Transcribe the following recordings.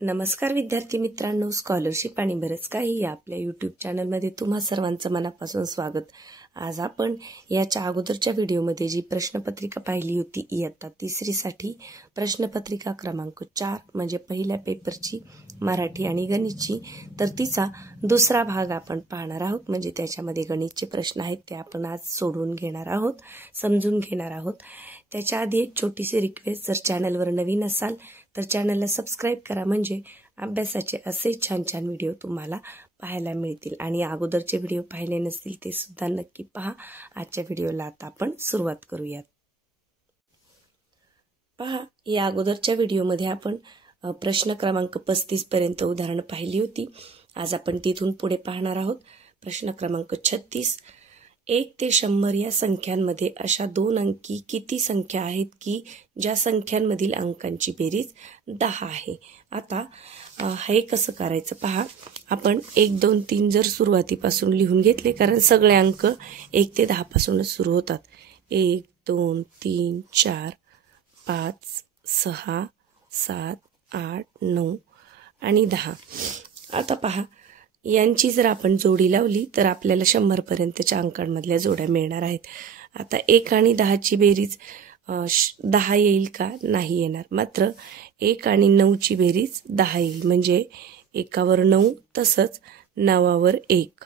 नमस्कार विद्यार्थी मित्रांनो, स्कॉलरशिप आणि बरंच काही या आपल्या यूट्यूब चॅनलमध्ये तुम्हा सर्वांचं मनापासून स्वागत. आज आपण याच्या अगोदरच्या व्हिडिओमध्ये जी प्रश्नपत्रिका पाहिली होती इयत्ता तिसरीसाठी प्रश्नपत्रिका क्रमांक 4 म्हणजे पहिल्या पेपरची मराठी आणि गणितची, तर तिचा दुसरा भाग आपण पाहणार आहोत. म्हणजे त्याच्यामध्ये गणितचे प्रश्न आहेत ते आपण आज सोडवून घेणार आहोत, समजून घेणार आहोत. त्याच्या आधी एक छोटीशी रिक्वेस्ट, जर चॅनलवर नवीन असाल तर चॅनलला सबस्क्राईब करा, म्हणजे अभ्यासाचे असे छान छान व्हिडिओ तुम्हाला पाहायला मिळतील. आणि अगोदरचे व्हिडिओ पाहिले नसतील ते सुद्धा नक्की पहा. आजच्या व्हिडिओला आता आपण सुरुवात करूयात. पहा, या अगोदरच्या व्हिडिओमध्ये आपण प्रश्न क्रमांक 35 पर्यंत उदाहरणं पाहिली होती. आज आपण तिथून पुढे पाहणार आहोत. प्रश्न क्रमांक 36, 1 ते 100 या संख्यांमध्ये अशा 2 अंकी किती संख्या आहेत की ज्या संख्यांमधील अंकांची बेरीज 10 आहे. आता हे कसं करायचं पहा. आपण 1, 2, 3 जर सुरुवातीपासून लिहून घेतले, कारण सगळे अंक 1 ते 10 पासूनच सुरू होतात. 1, 2, 3, 4, 5, 6, 7, 8, 9 आणि 10. आता पहा, यांची जर आपण जोडी लावली तर आपल्याला 100 पर्यंतच्या अंकांमधल्या जोड्या मिळणार आहेत. आता 1 आणि 10ची बेरीज 10 येईल का? नाही येणार. मात्र 1 आणि 9ची बेरीज 10 येईल. म्हणजे 1वर 9 तसंच 9वर 1,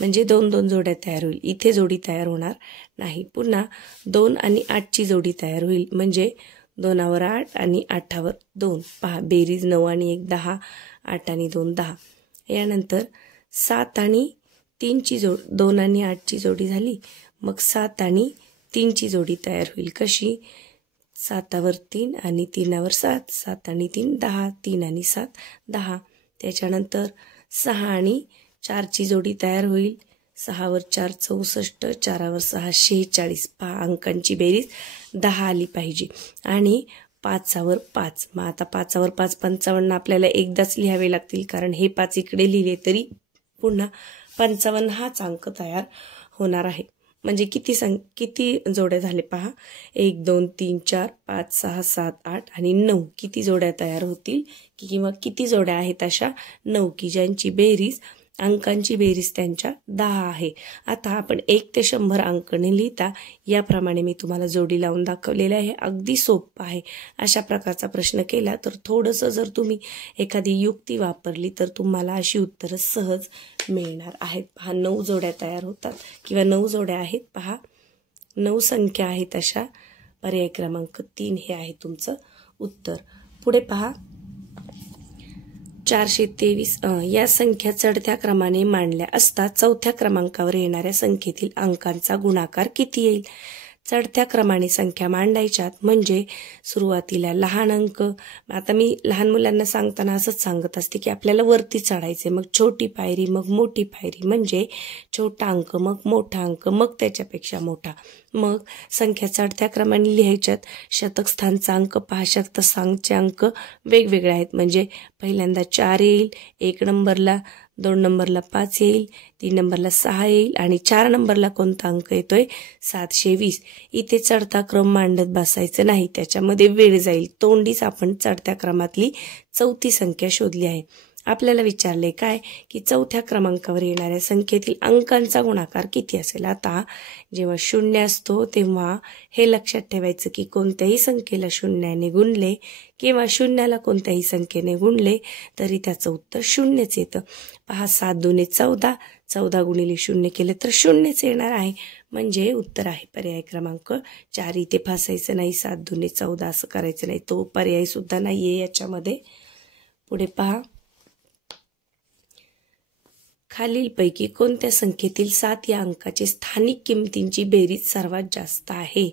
म्हणजे 2 जोड्या तयार होईल. इथे जोडी तयार होणार नाही. पुन्हा 2 आणि 8ची जोडी तयार होईल. म्हणजे 2वर 8 आणि 8वर 2. पहा, बेरीज 9 आणि 1 10, 8 आणि 2 10. यानंतर 7 आणि 3ची 2 आणि 8ची जोडी झाली. मग 7 आणि 3ची जोडी तयार होईल. कशी? 7वर 3 आणि 3वर 7, 7 आणि 3 10, 3 आणि 7 10. त्याच्यानंतर 6 आणि 4ची जोडी तयार होईल. 6वर 4 64, 4वर 6 46. पहा, अंकांची बेरीज 10 आली पाहिजे. आणि 5वर 5. मग आता 5वर 5 55 आपल्याला एकदाच लिहावे लागतील, कारण हे 5 इकडे लिहिले तरी पुन्हा 55 हाच अंक तयार होणार आहे. म्हणजे किती जोड्या झाले पहा. 1, 2, 3, 4, 5, 6, 7, 8 आणि 9. किती जोड्या तयार होतील किंवा किती जोड्या आहेत अशा 9 की ज्यांची बेरीज, अंकांची बेरीज त्यांच्या 10 आहे. आता आपण 1 ते 100 अंक न लिहिता याप्रमाणे मी तुम्हाला जोडी लावून दाखवलेलं आहे. अगदी सोपं आहे. अशा प्रकारचा प्रश्न केला तर थोडंसं जर तुम्ही एखादी युक्ती वापरली तर तुम्हाला अशी उत्तरं सहज मिळणार आहेत. पहा, 9 जोड्या तयार होतात किंवा 9 जोड्या आहेत. पहा, 9 संख्या आहेत अशा. पर्याय क्रमांक 3 हे आहे तुमचं उत्तर. पुढे पहा, 423 या संख्या चढत्या क्रमाने मांडल्या असता चौथ्या क्रमांकावर येणाऱ्या संख्येतील अंकांचा गुणाकार किती येईल? चढत्या क्रमाने संख्या मांडायच्यात म्हणजे सुरुवातीला लहान अंक. आता मी लहान मुलांना सांगताना असंच सांगत असते की आपल्याला वरती चढायचे, मग छोटी पायरी, मग मोठी पायरी. म्हणजे छोटा अंक, मग मोठा अंक, मग त्याच्यापेक्षा मोठा. मग संख्या चढत्या क्रमाने लिहायच्यात. शतक स्थानचा अंक पहा, शतक स्थानचे अंक वेगवेगळे आहेत. म्हणजे पहिल्यांदा 4 येईल 1 नंबरला, 2 नंबरला 5 येईल, 3 नंबरला 6 येईल आणि 4 नंबरला कोणता अंक येतोय? 720. इथे चढता क्रम मांडत बसायचं नाही, त्याच्यामध्ये वेळ जाईल. तोंडीच आपण चढत्या क्रमातली चौथी संख्या शोधली आहे. आपल्याला विचारले काय की चौथ्या क्रमांकावर येणाऱ्या संख्येतील अंकांचा गुणाकार किती असेल. आता जेव्हा 0 असतो तेव्हा हे लक्षात ठेवायचं की कोणत्याही संख्येला 0ने गुणले किंवा 0ला कोणत्याही संख्येने गुणले तरी त्याचं उत्तर 0च येतं. पहा, 7 दुणे 14, 14 गुणिले 0 केलं तर 0च येणार आहे. म्हणजे उत्तर आहे पर्याय क्रमांक 4. इथे फासायचं नाही, 7 दुणे 14 असं करायचं नाही, तो पर्याय सुद्धा नाहीये याच्यामध्ये. पुढे पहा, खालीलपैकी कोणत्या संख्येतील 7 या अंकाची स्थानिक किमतींची बेरीज सर्वात जास्त आहे?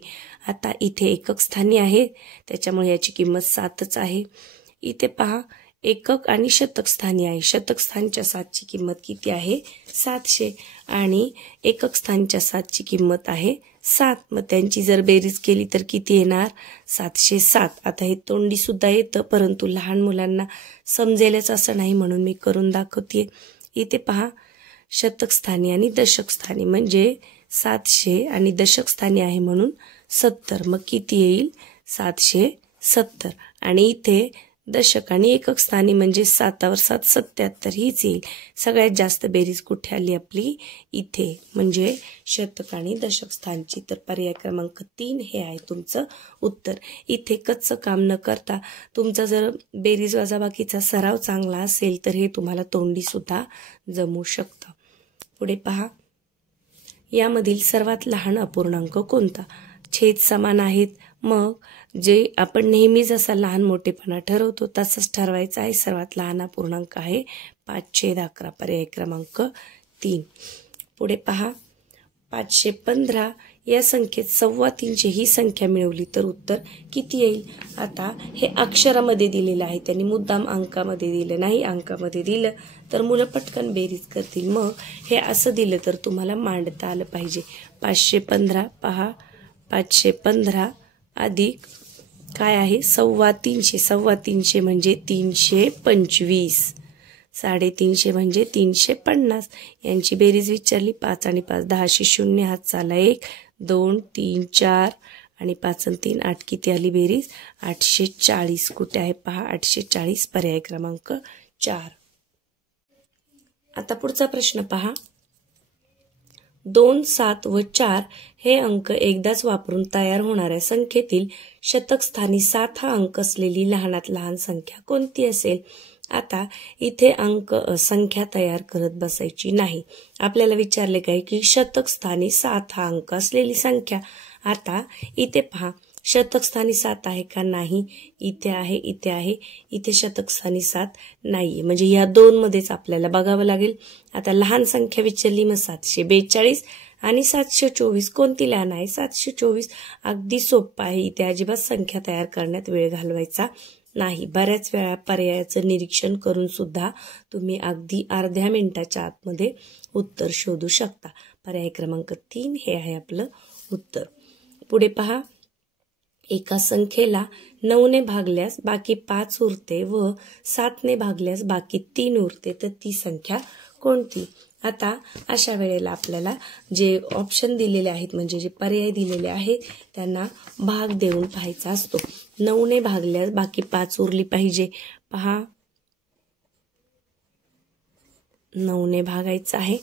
आता इथे एकक स्थानी आहे त्याच्यामुळे याची किंमत 7च आहे. इथे पहा, एकक आणि शतक स्थानी आहे. शतक स्थानच्या 7ची किंमत किती आहे? 700 आणि एकक स्थानच्या 7ची किंमत आहे 7. मग त्यांची जर बेरीज केली तर किती येणार? 707. आता हे तोंडी सुद्धा येतं, परंतु लहान मुलांना समजेलच असं नाही म्हणून मी करून दाखवते. इथे पहा, शतक स्थानी आणि दशक स्थानी म्हणजे 700 आणि दशक स्थानी आहे म्हणून 70. मग किती येईल? 770. आणि इथे दशक आणि एकक स्थानी म्हणजे 7वर 7 77 हीच येईल. सगळ्यात जास्त बेरीज कुठे आली आपली? इथे, म्हणजे शतक आणि दशक स्थानची. तर पर्याय क्रमांक 3 हे आहे तुमचं उत्तर. इथे कच्चं काम न करता तुमचा जर बेरीज वजाबाकीचा सराव चांगला असेल तर हे तुम्हाला तोंडी सुद्धा जमू शकतं. पुढे पहा, यामधील सर्वात लहान अपूर्णांक कोणता? छेद समान आहेत, मग जे आपण नेहमी जसा लहान मोठेपणा ठरवतो तसंच ठरवायचा आहे. सर्वात लहान अपूर्णांक आहे 5/11, पर्याय क्रमांक 3. पुढे पहा, 515 या संख्येत 3.25 ही संख्या मिळवली तर उत्तर किती येईल? आता हे अक्षरामध्ये दिलेलं आहे, त्यांनी मुद्दाम अंकामध्ये दिलं नाही. अंकामध्ये दिलं तर मुलं पटकन बेरीज करतील. मग हे असं दिलं तर तुम्हाला मांडता आलं पाहिजे. 515 पहा, 515 अधिक काय आहे? 3.25. 3.25 म्हणजे 325. 350 म्हणजे 350. यांची बेरीज विचारली. 5 आणि 5 10, 0 हात चाला 1 2 3 4 आणि 5 आणि 3 8. किती आली बेरीज? 840. कुठे आहे पहा? 840, पर्याय क्रमांक 4. आता पुढचा प्रश्न पहा, 2, 7 व 4 हे अंक एकदाच वापरून तयार होणाऱ्या संख्येतील शतक स्थानी 7 हा अंक असलेली लहानात लहान संख्या कोणती असेल? आता इथे अंक संख्या तयार करत बसायची नाही. आपल्याला विचारले काय की शतक स्थानी 7 हा अंक असलेली संख्या. आता इथे पहा, शतक स्थानी 7 आहे का? नाही. इथे आहे, इथे आहे. इथे शतक स्थानी 7 नाहीये, म्हणजे या 2 मध्येच आपल्याला बघावं लागेल. आता लहान संख्या विचारली, मग 742 आणि 724 कोणती लहान आहे? 724. अगदी सोपं आहे. इथे अजिबात संख्या तयार करण्यात वेळ घालवायचा नाही. बऱ्याच वेळा पर्यायाचं निरीक्षण करून सुद्धा तुम्ही अगदी अर्ध्या मिनिटाच्या आतमध्ये उत्तर शोधू शकता. पर्याय क्रमांक 3 हे आहे आपलं उत्तर. पुढे पहा, एका संख्येला 9ने भागल्यास बाकी 5 उरते व 7ने भागल्यास बाकी 3 उरते, तर ती संख्या कोणती? आता अशा वेळेला आपल्याला जे ऑप्शन दिलेले आहेत, म्हणजे जे पर्याय दिलेले आहेत, त्यांना भाग देऊन पाहायचा असतो. 9ने भागल्यास बाकी 5 उरली पाहिजे. पहा, 9ने भागायचं आहे.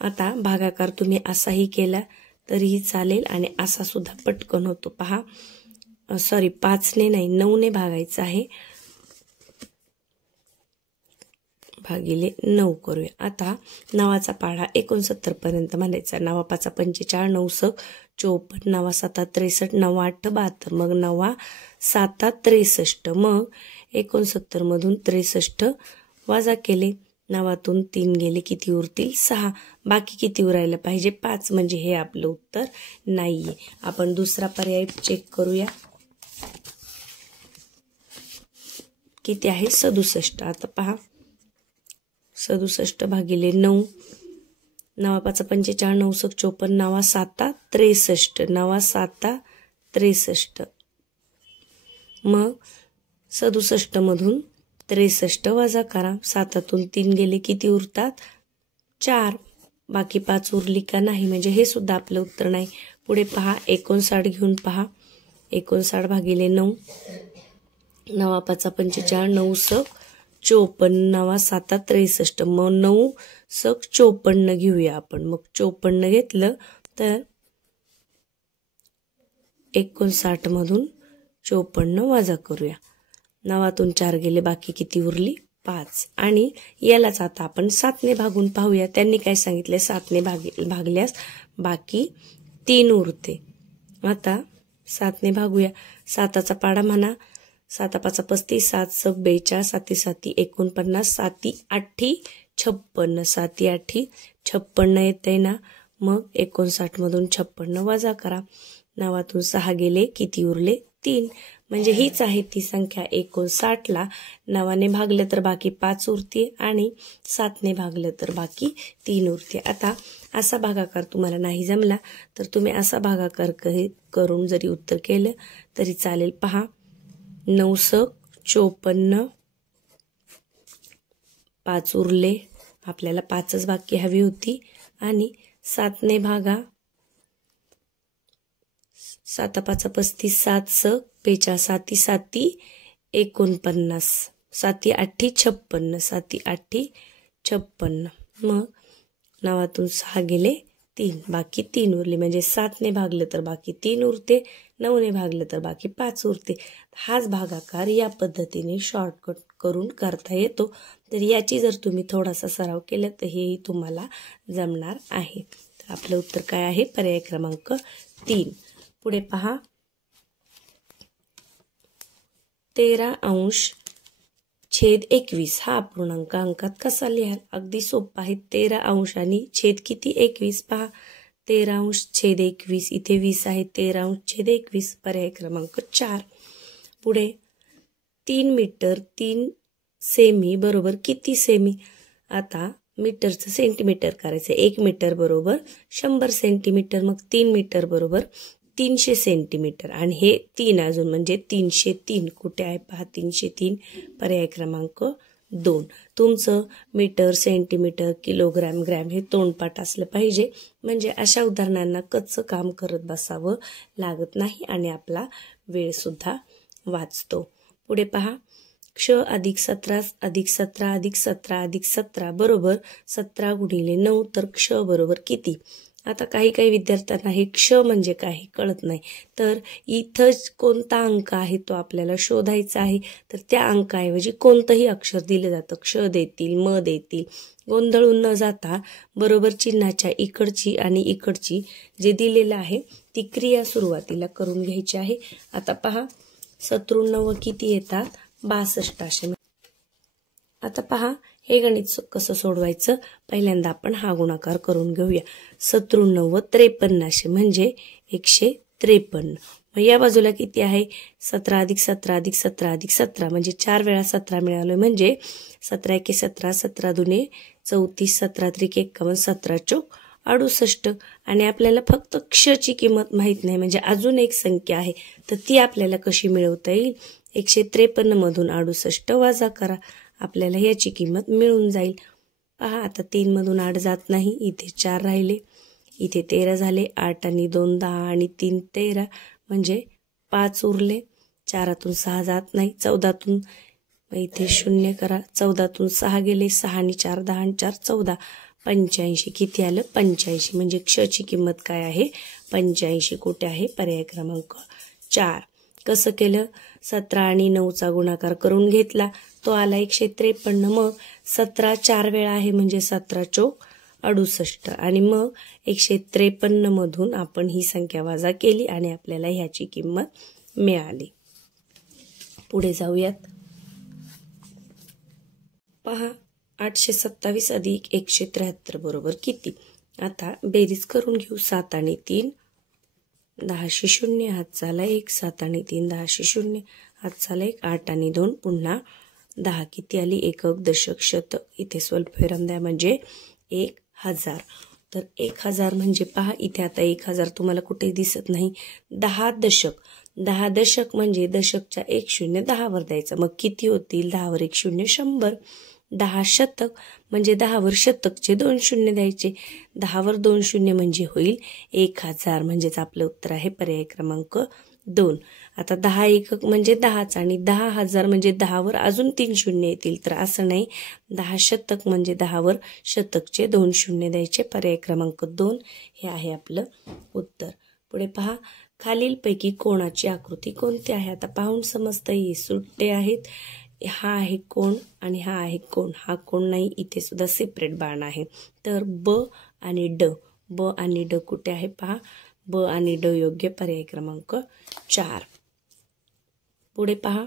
आता भागाकार तुम्ही असाही केला तरीही चालेल आणि असा सुद्धा पटकन होतो. पहा, 5ने नाही, 9ने भागायचं आहे. भागिले 9 करूया. आता 9चा पाढा 69 पर्यंत म्हणायचा. 9 5 45, 9 6 54, 9 7 63, 9 8 72, मग 9 7 63, मग 69 मधून 63 वजा केले. 9तून 3 गेले, किती उरतील? 6. बाकी किती उरायला पाहिजे? 5. म्हणजे हे आपलं उत्तर नाहीये. आपण दुसरा पर्याय चेक करूया. किती आहे? 67. आता पहा, 67 भागिले 9, 9 5 45, 9 6 54, 9 7 63, 9 7 63, मग 67 मधून 63 वजा करा. 7तून 3 गेले, किती उरतात? 4. बाकी 5 उरली का? नाही, म्हणजे हे सुद्धा आपलं उत्तर नाही. पुढे पहा, 59 घेऊन पहा. 59 भागिले 9, 9 5 45, 9 6 54, 9 7 63, मग 9 6 54 घेऊया आपण. मग 54 घेतलं तर 59 मधून 54 वजा करूया. 9तून 4 गेले, बाकी किती उरली? 5. आणि यालाच आता आपण 7ने भागून पाहूया. त्यांनी काय सांगितले? 7ने भागल्यास बाकी 3 उरते. आता 7ने भागूया. 7चा पाडा म्हणा. 7 5 35, 7 6 42, 7 7 49, 7 8 56, 7 8 56 येते ना. मग 59 मधून 56 वजा करा. 9तून 6 गेले, किती उरले? 3. म्हणजे हीच आहे ती संख्या. 59ला 9ने भागलं तर बाकी 5 उरते आणि 7ने भागलं तर बाकी 3 उरते. आता असा भागाकार तुम्हाला नाही जमला तर तुम्ही असा भागाकार करून जरी उत्तर केलं तरी चालेल. पहा, 9 6 54, 5 उरले. आपल्याला 5च बाकी हवी होती आणि 7ने भागा. 7 5 35, 7 6 42, 7 7 49, 7 8 56, 7 8 56. मग 9तून 6 गेले 3, बाकी 3 उरले. म्हणजे 7ने भागलं तर बाकी 3 उरते, 9ने भागलं तर बाकी 5 उरते. हाच भागाकार या पद्धतीने शॉर्टकट करून करता येतो. तर याची जर तुम्ही थोडासा सराव केला तर हेही तुम्हाला जमणार आहे. तर आपलं उत्तर काय आहे? पर्याय क्रमांक 3. पुढे पहा, 13°/21 हा अपूर्णांक अंकात कसा लिहाल? अगदी सोपा आहे. 13° आणि छेद किती? 21. पहा, 13°/21 इथे 20 आहे. 13°/21 पर्याय क्रमांक 4. पुढे 3 मीटर 3 सेमी बरोबर किती सेमी? आता मीटरचं सेंटीमीटर करायचं. 1 मीटर बरोबर 100 सेंटीमीटर. मग 3 मीटर बरोबर 300 सेंटीमीटर. आणि हे 3 अजून म्हणजे 303 कुठे आहे? पहा, 303 पर्याय क्रमांक 2. तुमचं मीटर, सेंटीमीटर, किलोग्रॅम, ग्रॅम हे तोंडपाठ असलं पाहिजे. म्हणजे अशा उदाहरणांना कच्चं काम करत बसावं लागत नाही आणि आपला वेळ सुद्धा वाचतो. पुढे पहा, क्ष अधिक 17 अधिक 17 अधिक 17 अधिक 17 बरोबर 17 गुणिले 9. तर क्ष बरोबर किती? आता काही विद्यार्थ्यांना हे क्ष म्हणजे काय हे कळत नाही. तर इथं कोणता अंक आहे तो आपल्याला शोधायचा आहे. तर त्या अंकाऐवजी कोणतंही अक्षर दिलं जातं. क्ष देतील, म देतील. गोंधळून न जाता बरोबर चिन्हाच्या इकडची आणि इकडची जे दिलेलं आहे ती क्रिया सुरुवातीला करून घ्यायची आहे. आता पहा, 97 किती येतात? 62 असे. आता पहा, हे गणित कसं सोडवायचं? पहिल्यांदा आपण हा गुणाकार करून घेऊया. 97 53 म्हणजे 153. मग या बाजूला किती आहे? 17 अधिक 17 अधिक 17 अधिक 17 म्हणजे 4 वेळा 17 मिळालं. म्हणजे 17 एके 17, 17 दुने 34, 17 त्रिके 51, 17 चौक 68. आणि आपल्याला फक्त क्षची किंमत माहीत नाही. म्हणजे अजून एक संख्या आहे. तर ती आपल्याला कशी मिळवता येईल? 153 मधून 68 वजा करा. आपल्याला याची किंमत मिळून जाईल. पहा, आता 3 मधून 8 जात नाही. इथे 4 राहिले. इथे 13 झाले. 8 आणि 2 10 आणि 3 13 म्हणजे 5 उरले. 4तून 6 जात नाही. 14तून इथे 0 करा. 14तून 6 गेले. 6 आणि 4 10 आणि 4 14. 85 किती आलं? 85. म्हणजे क्षची किंमत काय आहे? 85. कुठे आहे? पर्याय क्रमांक 4. कसं केलं? 17 आणि 9चा गुणाकार करून घेतला. तो आला 153. मग 17 4 वेळा आहे म्हणजे 17 चौक 68. आणि मग 153 मधून आपण ही संख्या वजा केली आणि आपल्याला ह्याची किंमत मिळाली. पुढे जाऊयात. पहा, 827 अधिक 173 बरोबर किती? आता बेरीज करून घेऊ. 7 आणि 3 10 0 हात झाला 1. 7 आणि 3 10 0 हात झाला 1. 8 आणि 2 पुन्हा 10 किती आली? एकक, दशक, शतक. इथे स्वल्पविराम द्या म्हणजे 1000. तर 1000 म्हणजे पहा, इथे आता 1000 तुम्हाला कुठे दिसत नाही. 10 दशक. 10 दशक म्हणजे दशकच्या 1 0 10 वर द्यायचं. मग किती होतील? 10 वर 1 0 100. 10 शतक म्हणजे 10 वर शतकचे 2 शून्य द्यायचे. 10 वर 2 शून्य म्हणजे होईल 1000. म्हणजेच आपलं उत्तर आहे पर्याय क्रमांक 2. आता 10 एकक म्हणजे 10च आणि 10,000 म्हणजे 10 वर अजून 3 शून्य येतील. तर असं नाही. 10 शतक म्हणजे 10 वर शतकचे 2 शून्य द्यायचे. पर्याय क्रमांक 2 हे आहे आपलं उत्तर. पुढे पहा, खालीलपैकी कोणाची आकृती कोणती आहे? आता पाहून समजतं हे सुट्टे आहेत. हा आहे कोण आणि हा आहे कोण. हा कोण नाही. इथे सुद्धा सेपरेट बाण आहे. तर ब आणि ड. ब आणि ड कुठे आहे? पहा, ब आणि ड योग्य. पर्याय क्रमांक 4. पुढे पहा,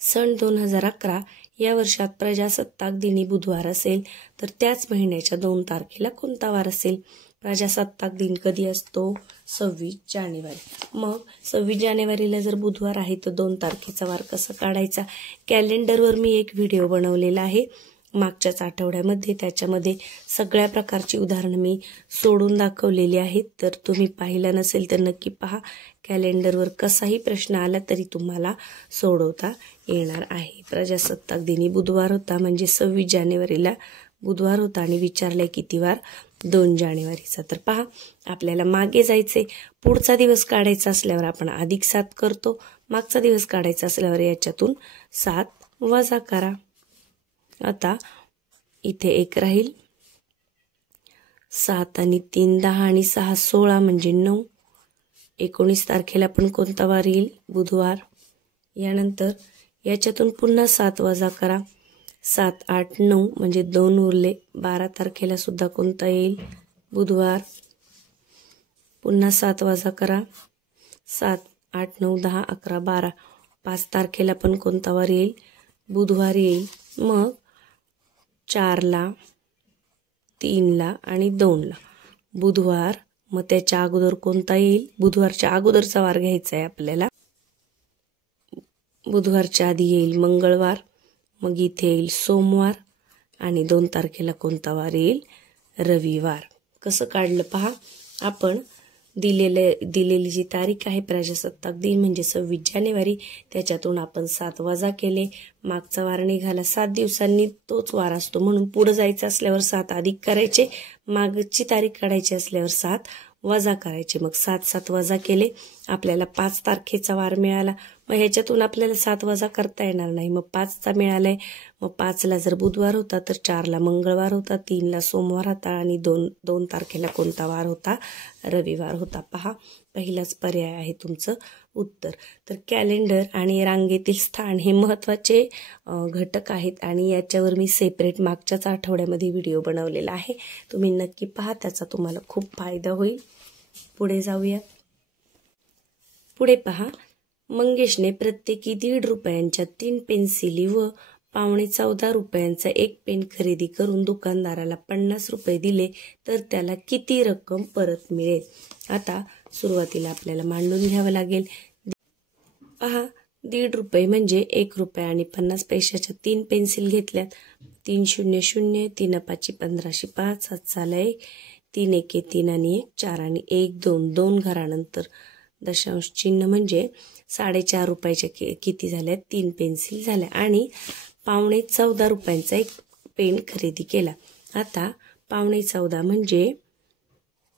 सन 2011 या वर्षात प्रजासत्ताक दिनी बुधवार असेल तर त्याच महिन्याच्या 2 तारखेला कोणता वार असेल? प्रजासत्ताक दिन कधी असतो? 26 जानेवारी. मग 26 जानेवारीला जर बुधवार आहे तर 2 तारखेचा वार कसा काढायचा? कॅलेंडरवर मी एक व्हिडिओ बनवलेला आहे मागच्याच आठवड्यामध्ये. त्याच्यामध्ये सगळ्या प्रकारची उदाहरणं मी सोडून दाखवलेली आहेत. तर तुम्ही पाहिलं नसेल तर नक्की पहा. कॅलेंडरवर कसाही प्रश्न आला तरी तुम्हाला सोडवता येणार आहे. प्रजासत्ताक दिनी बुधवार होता म्हणजे 26 जानेवारीला बुधवार होता आणि विचारलंय किती वार? 2 जानेवारीचा. तर पहा, आपल्याला मागे जायचे. पुढचा दिवस काढायचा असल्यावर आपण +7 करतो. मागचा दिवस काढायचा असल्यावर याच्यातून 7 वजा करा. आता इथे 1 राहील. 7 आणि 3 10 आणि 6 16 म्हणजे 9. 19 तारखेला पण कोणता वार येईल? बुधवार. यानंतर याच्यातून पुन्हा 7 वजा करा. 7 8 9 म्हणजे 2 उरले. 12 तारखेला सुद्धा कोणता येईल? बुधवार. पुन्हा 7 वजा करा. 7 8 9 10 11 12. 5 तारखेला पण कोणता वार येईल? बुधवार येईल. मग 4ला 3ला आणि 2ला बुधवार. मग त्याच्या अगोदर कोणता येईल? बुधवारच्या अगोदरचा वार घ्यायचा आहे आपल्याला. बुधवारच्या आधी येईल मंगळवार. मग इथे येईल सोमवार आणि 2 तारखेला कोणता वार येईल? रविवार. कसं काढलं पहा. आपण दिलेली जी तारीख आहे प्रजासत्ताक दिन म्हणजे 26 जानेवारी, त्याच्यातून आपण 7 वजा केले. मागचा वार निघाला 7 दिवसांनी, तोच वार असतो म्हणून पुढे जायचं असल्यावर 7 अधिक करायचे. मागची तारीख काढायची असल्यावर 7 वजा करायचे. मग 7 7 वजा केले. आपल्याला 5 तारखेचा वार मिळाला. मग ह्याच्यातून आपल्याला 7 वजा करता येणार नाही. मग 5चा मिळालाय. मग 5ला जर बुधवार होता तर 4ला मंगळवार होता, 3ला सोमवार होता आणि 2 तारखेला कोणता वार होता? रविवार होता. पहा, पहिलाच पर्याय आहे तुमचं उत्तर. तर कॅलेंडर आणि रांगेतील स्थान हे महत्त्वाचे घटक आहेत आणि याच्यावर मी सेपरेट मागच्याच आठवड्यामध्ये व्हिडिओ बनवलेला आहे. तुम्ही नक्की पहा, त्याचा तुम्हाला खूप फायदा होईल. पुढे जाऊया. पुढे पहा. मंगेशने प्रत्येकी 1.5 रुपयांच्या 3 पेन्सिली व ₹14.5 रुपयांचा 1 पेन खरेदी करून दुकानदाराला 50 रुपये दिले तर त्याला किती रक्कम परत मिळेल? आता सुरुवातीला आपल्याला मांडून घ्यावं लागेल. पहा, 1.5 रुपये म्हणजे 1 रुपया आणि 50 पैशाच्या 3 पेन्सिल घेतल्यात. 3 0 0, 3 5 15 5, 7 झाला 1, 3 1 3 आणि 1 4 आणि 1 2 2 घरानंतर दशांश चिन्ह म्हणजे 4.5 रुपयाच्या किती झाल्या? 3 पेन्सिल झाल्या आणि ₹14.5 रुपयांचा 1 पेन खरेदी केला. आता 14.5 म्हणजे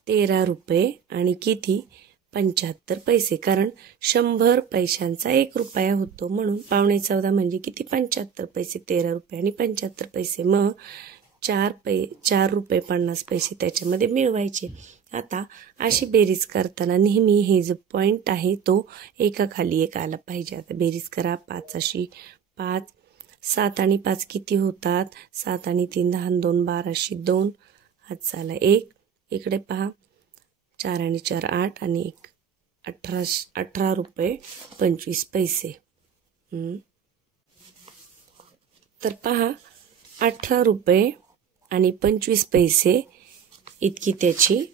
13 रुपये आणि किती? 75 पैसे. कारण 100 पैशांचा 1 रुपया होतो म्हणून 14.5 म्हणजे किती? 75 पैसे. 13 रुपये आणि 75 पैसे. मग 4 रुपये 50 पैसे त्याच्यामध्ये मिळवायचे. आता अशी बेरीज करताना नेहमी हे जो पॉईंट आहे तो एकाखाली एक आला पाहिजे. आता बेरीज करा. 5 अशी 5, 7 आणि 5 किती होतात? 7 आणि 3 10 आणि 2 12 अशी 2, हात झाला 1. इकडे पहा, 4 आणि 4 8 आणि 1 18 रुपये 25 पैसे. तर पहा, 18 रुपये आणि 25 पैसे इतकी त्याची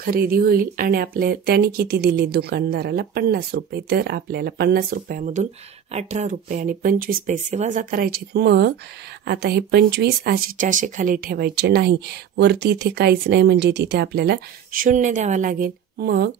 खरेदी होईल आणि त्याने किती दिले दुकानदाराला? 50 रुपये. तर आपल्याला 50 रुपयामधून 18 रुपये आणि 25 पैसे वजा करायचे. मग आता हे 25 असे खाली ठेवायचे नाही. वरती इथे काहीच नाही म्हणजे तिथे आपल्याला 0 द्यावा लागेल. मग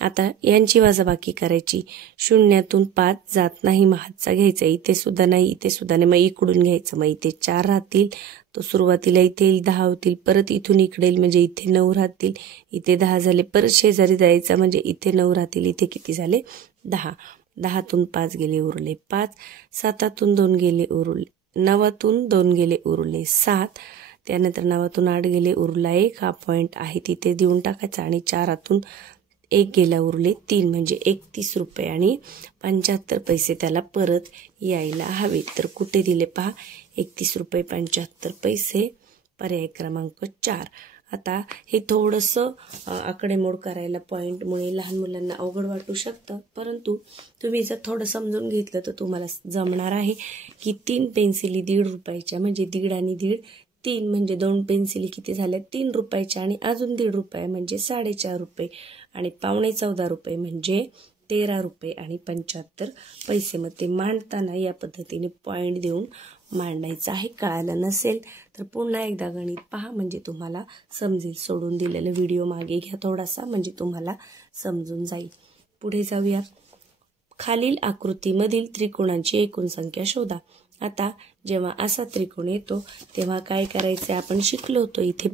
आता यांची वजाबाकी करायची. 0तून 5 जात नाही, मग हातचा घ्यायचा. इथे सुद्धा नाही, इथे सुद्धा नाही, मग इकडून घ्यायचं. मग इथे 4 राहतील. तो सुरुवातीला इथे येईल 10 होतील. परत इथून इकडे येईल म्हणजे इथे 9 राहतील. इथे 10 झाले. परत शेजारी जायचं म्हणजे इथे 9 राहतील. इथे किती झाले? 10. 10तून 5 गेले उरले 5. 7तून 2 गेले उरले 9तून 2 गेले उरले 7. त्यानंतर 9तून 8 गेले उरला 1. हा पॉईंट आहे तिथे देऊन टाकायचा आणि 4तून 1 गेला उरले 3 म्हणजे 31 रुपये आणि 75 पैसे त्याला परत यायला हवे. तर कुठे दिले पहा? 31 रुपये 75 पैसे. पर्याय क्रमांक 4. आता हे थोडंसं आकडेमोड करायला पॉईंटमुळे लहान मुलांना अवघड वाटू शकतं, परंतु तुम्ही जर थोडं समजून घेतलं तर तुम्हाला जमणार आहे की 3 पेन्सिली 1.5 रुपयाच्या म्हणजे 1.5 आणि 1.5 3 म्हणजे 2 पेन्सिली किती झाल्या? 3 रुपयाच्या आणि अजून 1.5 रुपये म्हणजे 4.5 रुपये आणि 14.5 रुपये म्हणजे 13 रुपये आणि 75 पैसे. मग ते मांडताना या पद्धतीने पॉईंट देऊन मांडायचं आहे. कळालं नसेल तर पुन्हा एकदा गणित पहा म्हणजे तुम्हाला समजेल. सोडून दिलेला व्हिडिओ मागे घ्या थोडासा म्हणजे तुम्हाला समजून जाईल. पुढे जाऊया. खालील आकृतीमधील त्रिकोणांची एकूण संख्या शोधा. आता जेव्हा असा त्रिकोण येतो तेव्हा काय करायचं आपण शिकलो होतो. इथे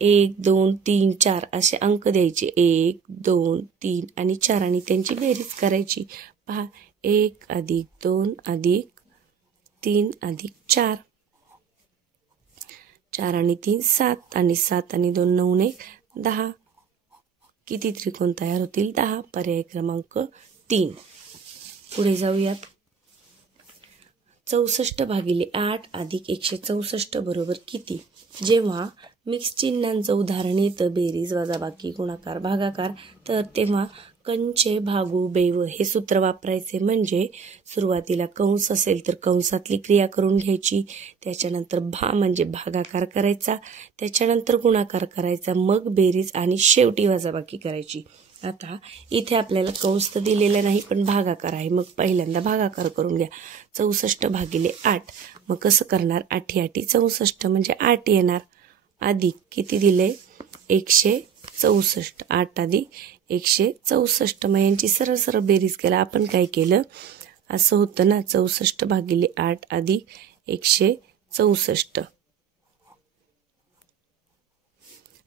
1 2 3 4 असे अंक द्यायचे. 1 2 3 आणि 4 आणि त्यांची बेरीज करायची. पहा, 1 अधिक 2 अधिक 3 अधिक 4, 4 आणि 3 7 आणि 7 आणि 2 9 1 10. किती त्रिकोण तयार होतील? 10. पर्याय क्रमांक 3. पुढे जाऊयात. 64 भागिले 8 अधिक 164 बरोबर किती? जेव्हा मिक्स चिन्हांचं उदाहरण येतं, बेरीज, वजाबाकी, गुणाकार, भागाकार, तर तेव्हा कंचे भागू बेव हे सूत्र वापरायचे. म्हणजे सुरुवातीला कंस असेल तर कंसातली क्रिया करून घ्यायची, त्याच्यानंतर म्हणजे भागाकार करायचा, त्याच्यानंतर गुणाकार करायचा, मग बेरीज आणि शेवटी वजाबाकी करायची. आता इथे आपल्याला कंस तर दिलेला नाही पण भागाकार आहे, मग पहिल्यांदा भागाकार करून घ्या. 64 भागिले 8, मग कसं करणार? 8 8 64 म्हणजे 8 येणार, अधिक किती दिले? 164. 8 अधिक 164, मग यांची सरळ सरळ बेरीज केला. आपण काय केलं? असं होतं ना, 64 भागिले 8 अधिक 164.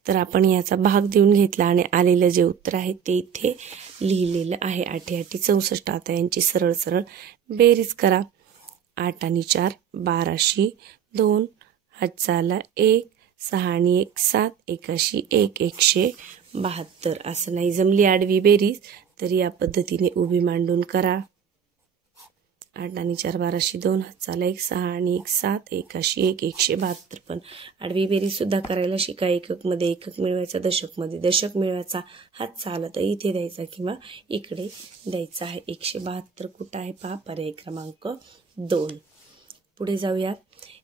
तर आपण याचा भाग देऊन घेतला आणि आलेलं जे उत्तर आहे ते इथे लिहिलेलं आहे. 8 8 64. आता यांची सरळ सरळ बेरीज करा. 8 आणि 4 12, 2 हातचाला 1, 6 आणि 1 7, 1 1 172. असं नाही जमली आडवी बेरीज तर या पद्धतीने उभी मांडून करा. 8 आणि 4 12, 2 हातचाला 1, 6 आणि 1 7, 1 1 172. पण आडवी बेरीज सुद्धा करायला शिका. एककमध्ये एकक मिळवायचा, दशकमध्ये दशक मिळवायचा. हातचाला तर इथे द्यायचा किंवा इकडे द्यायचा आहे. 172 कुठं आहे पहा? पर्याय क्रमांक 2. पुढे जाऊया.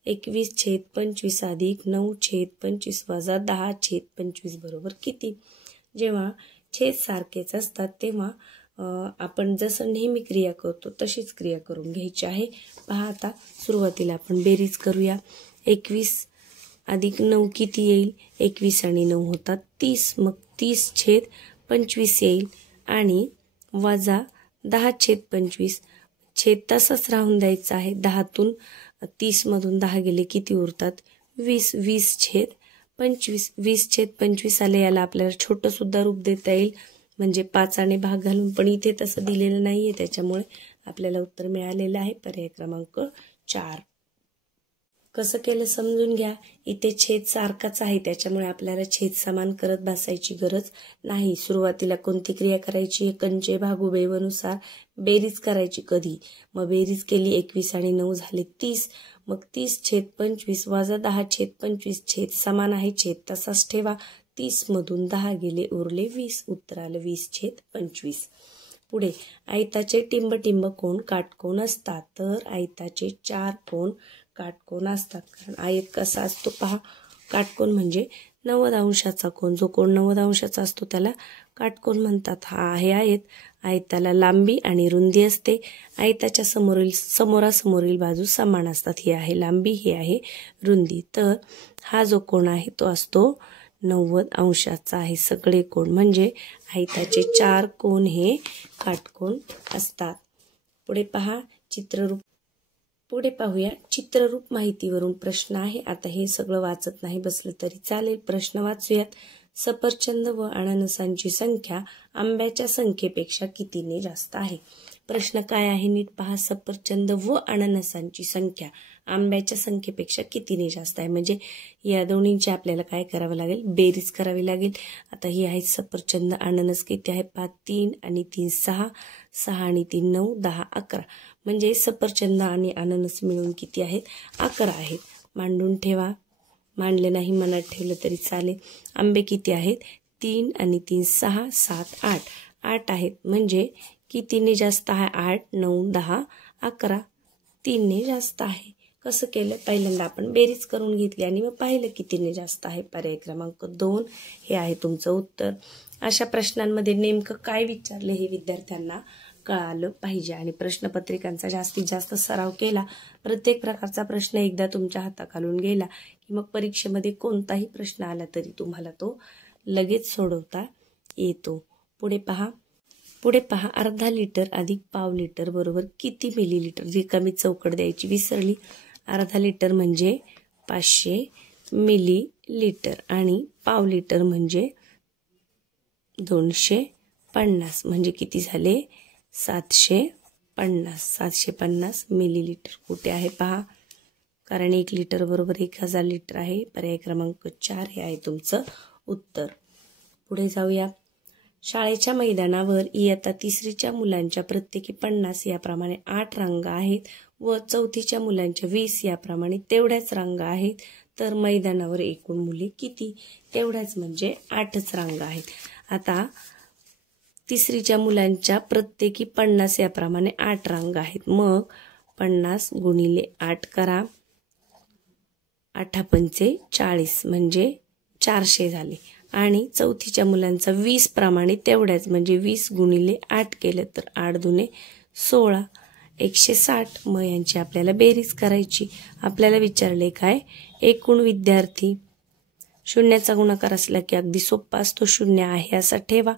21/25 अधिक 9/25 वजा 10/25 बरोबर किती? जेव्हा छेद सारखेच असतात तेव्हा आपण जसं नेहमी क्रिया करतो तशीच क्रिया करून घ्यायची आहे. पहा आता सुरुवातीला आपण बेरीज करूया. 21 अधिक 9 किती येईल? 21 आणि 9 होतात 30, मग 30/25 येईल आणि वजा 10/25. छेद तसंच राहून द्यायचा आहे. 10तून 30मधून 10 गेले किती उरतात? 20. 20/25. 20/25 आले. याला आपल्याला छोटं सुद्धा रूप देता येईल, म्हणजे 5 आणि भाग घालून, पण इथे तसं दिलेलं नाहीये, त्याच्यामुळे आपल्याला उत्तर मिळालेलं आहे. पर्याय क्रमांक 4. कसं केलं समजून घ्या. इथे छेद सारखाच आहे, त्याच्यामुळे आपल्याला छेद समान करत बसायची गरज नाही. सुरुवातीला कोणती क्रिया करायची? कंचे भागू बेवनुसार बेरीज करायची. कधी? मग बेरीज केली, 21 आणि 9 झाले 30, मग 30/25 वजा 10/25. छेद समान आहे, छेद तसाच ठेवा. 30मधून 10 गेले, उरले 20. उत्तर आलं 20/25. पुढे आयताचे टिंब कोण काटकोन असतात? तर आयताचे 4 कोण काटकोन असतात. कारण आयत कसा असतो पहा, काटकोन म्हणजे 90 अंशाचा कोण. जो कोण 90 अंशाचा असतो त्याला काटकोन म्हणतात. हा आहे आयत. आयताला लांबी आणि रुंदी असते. आयताच्या समोरासमोरील बाजू समान असतात. ही आहे लांबी, ही आहे रुंदी. तर हा जो कोण आहे तो असतो 90 अंशाचा आहे. सगळे कोण म्हणजे आयताचे 4 कोण हे काटकोन असतात. पुढे पहा चित्ररूप. पुढे पाहूया चित्ररूप माहितीवरून प्रश्न आहे. आता हे सगळं वाचत नाही बसलं तरी चालेल. प्रश्न वाचूयात. सफरचंद व अननसांची संख्या आंब्याच्या संख्येपेक्षा कितीने जास्त आहे? प्रश्न काय आहे नीट पहा. सफरचंद व अननसांची संख्या आंब्याच्या संख्येपेक्षा कितीने जास्त आहे, म्हणजे या दोन्हींची आपल्याला काय करावं लागेल? बेरीज करावी लागेल. आता ही आहे सफरचंद. अननस किती आहे? 5 3 आणि 3 6, 6 आणि 3 9 10 11. म्हणजे सफरचंद आणि अननस मिळून किती आहेत? 11 आहेत. मांडून ठेवा. मांडले नाही मनात ठेवलं तरी चालेल. आंबे किती आहेत? 3 आणि 3 6 7 8. 8 आहेत. म्हणजे कितीने जास्त आहे? 8 9 10 11. 3ने जास्त आहे. कसं केलं? पहिल्यांदा आपण बेरीज करून घेतली आणि मग पाहिलं कितीने जास्त आहे. पर्याय क्रमांक 2 हे आहे तुमचं उत्तर. अशा प्रश्नांमध्ये नेमकं काय विचारले हे विद्यार्थ्यांना कळालं पाहिजे आणि प्रश्नपत्रिकांचा जास्तीत जास्त सराव केला. प्रत्येक प्रकारचा प्रश्न एकदा तुमच्या हाताखालून गेला की मग परीक्षेमध्ये कोणताही प्रश्न आला तरी तुम्हाला तो लगेच सोडवता येतो. पुढे पहा अर्धा लिटर अधिक पाव लिटर बरोबर किती मिलीलिटर? रिकामी चौकट द्यायची विसरली. अर्धा लिटर म्हणजे 500 मिलीलिटर आणि पाव लिटर म्हणजे 250, म्हणजे किती झाले? 750 750 मिलीलिटर कुठे आहे पहा, कारण 1 लिटर बरोबर 1000 लिटर आहे. पर्याय क्रमांक 4 हे आहे तुमचं उत्तर. पुढे जाऊया. शाळेच्या मैदानावर इयत्ता 3रीच्या मुलांच्या प्रत्येकी 50 याप्रमाणे 8 रांगा आहेत व 4थीच्या मुलांच्या 20 याप्रमाणे तेवढ्याच रांगा आहेत, तर मैदानावर एकूण मुले किती? तेवढ्याच म्हणजे 8च रांगा आहेत. आता 3रीच्या मुलांच्या प्रत्येकी 50 याप्रमाणे 8 रांगा आहेत, मग 50 गुणिले 8 करा, 8 पंचे 40 म्हणजे 400 झाले. आणि 4थीच्या मुलांचा 20 प्रमाणे तेवढ्याच म्हणजे 20 गुणिले 8 केलं तर 8 दुने 16, 160. मग यांची आपल्याला बेरीज करायची. आपल्याला विचारले काय? एकूण विद्यार्थी. शून्याचा गुणाकार असला की अगदी सोपा असतो. 0 आहे असा ठेवा,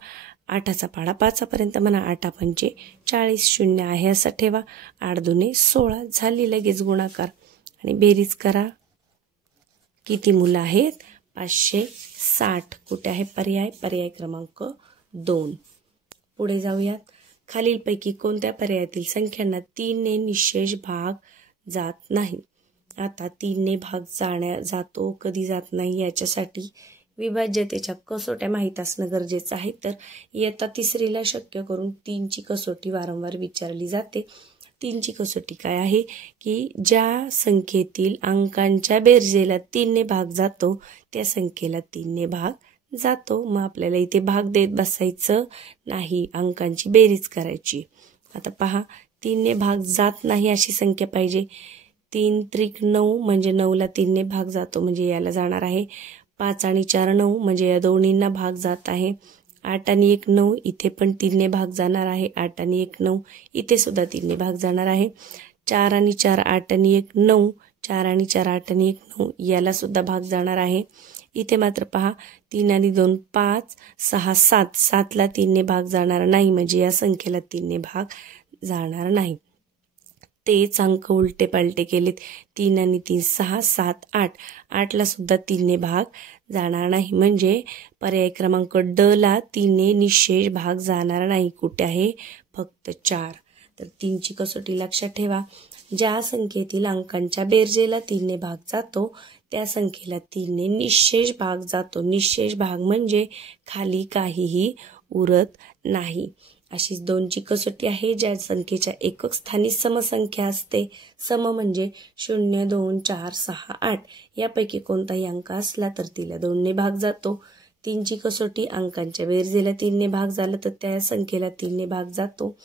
8चा पाढा 5 पर्यंत म्हणा, 8 पंचे 40, 0 आहे असा ठेवा, 8 दुने 16 झाली लगेच गुणाकार आणि बेरीज करा. किती मुलं आहेत? 560. कुठे आहे पर्याय? पर्याय क्रमांक 2. पुढे जाऊयात. खालीलपैकी कोणत्या पर्यायातील संख्यांना 3 ने निशेष भाग जात नाही? आता 3 ने भाग जातो कधी जात नाही याच्यासाठी विभाज्यतेच्या कसोट्या माहीत असणं गरजेचं आहे. तर इयत्ता 3रीला शक्य करून 3ची कसोटी वारंवार विचारली जाते. 3ची कसोटी काय आहे की ज्या संख्येतील अंकांच्या बेरजेला 3 ने भाग जातो त्या संख्येला 3 ने भाग जातो. मग आपल्याला इथे भाग देत बसायचं नाही, अंकांची बेरीज करायची. आता पहा, 3 ने भाग जात नाही अशी संख्या पाहिजे. 3 त्रिक 9 म्हणजे 9ला 3 ने भाग जातो म्हणजे याला जाणार आहे. 5 आणि 4 9 म्हणजे या दोन्हींना भाग जात आहे. 8 आणि 1 9 इथे पण 3 ने भाग जाणार आहे. 8 आणि 1 9 इथे सुद्धा 3 ने भाग जाणार आहे. 4 आणि 4 8 आणि 1 9, 4 आणि 4 8 आणि 1 9 याला सुद्धा भाग जाणार आहे. इथे मात्र पहा 3 आणि 2 5, 6 7, 7ला 3 ने भाग जाणार नाही म्हणजे या संख्येला 3 ने भाग जाणार नाही. तेच अंक उलटे पालटे केलेत. 3 आणि 3 6, 7 8, 8ला सुद्धा 3 ने भाग जाणार नाही म्हणजे पर्याय क्रमांक ड ला 3 ने निशेष भाग जाणार नाही. कुठे आहे? फक्त 4. तर 3ची कसोटी लक्षात ठेवा. ज्या संख्येतील अंकांच्या बेरजेला 3 ने भाग जातो त्या संख्येला 3 ने निशेष भाग जातो. निशेष भाग म्हणजे खाली काहीही उरत नाही. अशीच 2ची कसोटी आहे ज्या संख्येच्या एकक स्थानी समसंख्या असते. सम म्हणजे 0 2 4 6 8 यापैकी कोणताही अंक असला तर तिला 2 ने भाग जातो. 3ची कसोटी अंकांच्या बेरजेला 3 ने भाग झाला तर त्या संख्येला 3 ने भाग जातो.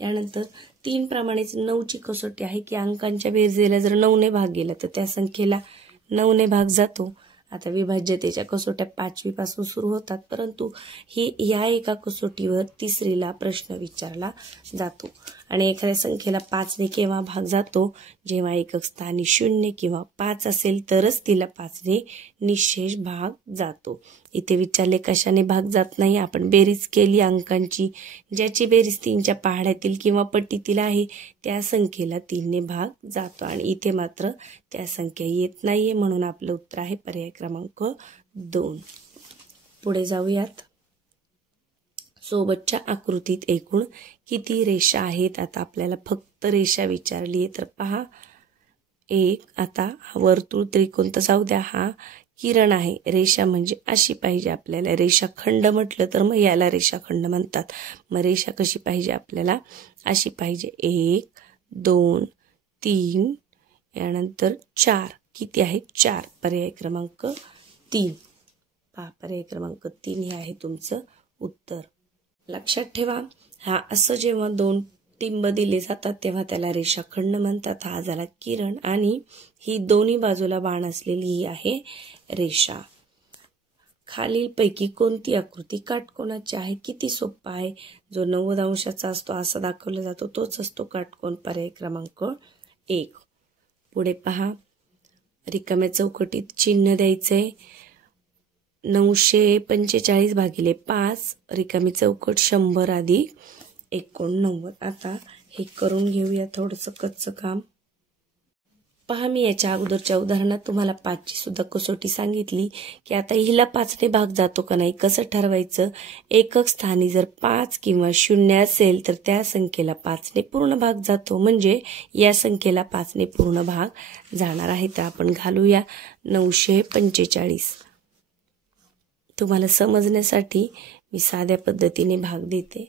यानंतर 3 प्रमाणेच 9ची कसोटी आहे की अंकांच्या बेरजेला जर 9 ने भाग गेला तर त्या संख्येला 9 ने भाग जातो. आता विभाज्यतेच्या कसोट्या 5वी पासून सुरू होतात, परंतु या एका कसोटीवर 3रीला प्रश्न विचारला जातो. आणि एखाद्या संख्येला 5 ने केव्हा भाग जातो? जेव्हा एकक स्थानी 0 किंवा 5 असेल तरच तिला 5 ने निशेष भाग जातो. इथे विचारले कशाने भाग जात नाही? आपण बेरीज केली अंकांची. ज्याची बेरीज 3च्या पहाड्यातील किंवा पट्टीतील आहे त्या संख्येला 3 ने भाग जातो आणि इथे मात्र त्या संख्या येत नाहीये म्हणून आपलं उत्तर आहे पर्याय क्रमांक 2. पुढे जाऊयात. सोबतच्या आकृतीत एकूण किती रेषा आहेत? आता आपल्याला फक्त रेषा विचारली आहे तर पहा 1. आता वर्तुळ त्रिकोण तर जाऊ द्या, हा किरण आहे. रेषा म्हणजे अशी पाहिजे आपल्याला. रेषाखंड म्हटलं तर मग याला रेषाखंड म्हणतात. मग रेषा कशी पाहिजे आपल्याला? अशी पाहिजे. 1 2 3 यानंतर 4. किती आहे? 4. पर्याय क्रमांक 3. पहा पर्याय क्रमांक 3 हे आहे तुमचं उत्तर. लक्षात ठेवा, हा असं जेव्हा 2 टिंब दिले जातात तेव्हा त्याला रेषाखंड म्हणतात. हा झाला किरण आणि ही दोन्ही बाजूला बाण असलेली ही आहे रेषा. खालीलपैकी कोणती आकृती काटकोनाची आहे? किती सोपा आहे. जो 90 अंशाचा असतो असा दाखवला जातो तोच असतो काटकोन. पर्याय क्रमांक 1. पुढे पहा, रिकाम्या चौकटीत चिन्ह द्यायचंय. 945 भागिले 5 रिकामी चौकट 100 अधिक 89. आता हे करून घेऊया थोडंसं कच्चं काम. पहा, मी याच्या अगोदरच्या उदाहरणात तुम्हाला 5ची सुद्धा कसोटी सांगितली की आता हिला 5ने भाग जातो का नाही कसं ठरवायचं. एकक स्थानी जर 5 किंवा 0 असेल तर त्या संख्येला 5ने पूर्ण भाग जातो, म्हणजे या संख्येला 5ने पूर्ण भाग जाणार आहे. तर आपण घालूया 945. तुम्हाला समजण्यासाठी मी साध्या पद्धतीने भाग देते.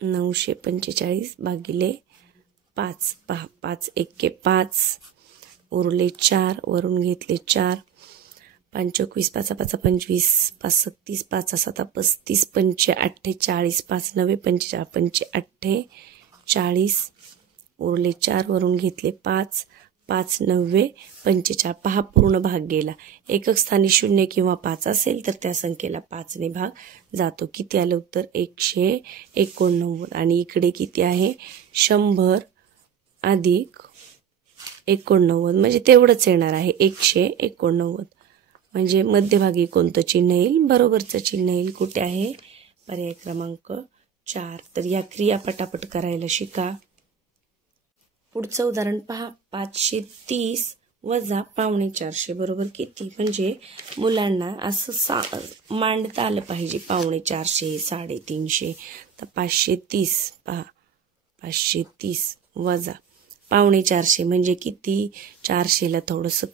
945 भागिले 5. पहा, 5 एके 5, उरले 4, वरून घेतले 4, 5 21, 5 5 25, 5 36, 5 7 35, 5 8 40, 5 9 45, 5 8 40, उरले 4, वरून घेतले 5, 5 9 45. पहा, पूर्ण भाग गेला. एकक स्थानी 0 किंवा 5 असेल तर त्या संख्येला 5ने भाग जातो. किती आलं उत्तर? 189. आणि इकडे किती आहे? 100 अधिक 89, म्हणजे तेवढंच येणार आहे 189. म्हणजे मध्यभागी कोणतं चिन्ह येईल? बरोबरचं चिन्ह येईल. कुठे आहे? पर्याय क्रमांक 4. तर या क्रिया पटापट करायला शिका. पुढचं उदाहरण पहा. 530 वजा 450 बरोबर किती? म्हणजे मुलांना असं मांडता आलं पाहिजे. 450, 350. तर 530 पहा, 530 वजा 450 म्हणजे किती? 400ला थोडंसं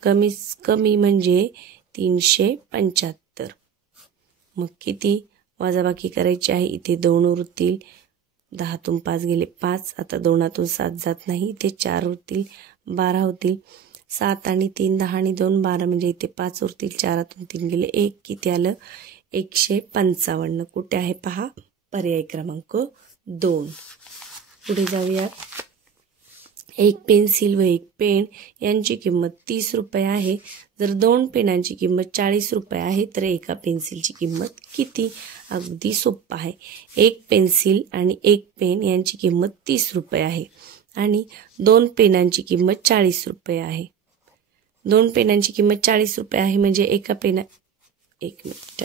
कमी म्हणजे 375. मग किती वजाबाकी करायची आहे? इथे 2 उरतील. 10तून 5 गेले 5. आता 2तून 7 जात नाही, इथे 4 उरतील, 12 होतील. 7 आणि 3 10 आणि 2 12, म्हणजे इथे 5 उरतील. 4तून 3 गेले 1. किती आलं? 155. कुठे आहे? पहा, पर्याय क्रमांक 2. पुढे जाऊया. एक पेन्सिल व एक पेन यांची किंमत 30 रुपये आहे. जर 2 पेनांची किंमत 40 रुपये आहे तर एका पेन्सिलची किंमत किती? अगदी सोपं आहे. एक पेन्सिल आणि एक पेन यांची किंमत 30 रुपये आहे आणि 2 पेनांची किंमत 40 रुपये आहे. 2 पेनांची किंमत 40 रुपये आहे म्हणजे एका पेना एक मिनिट,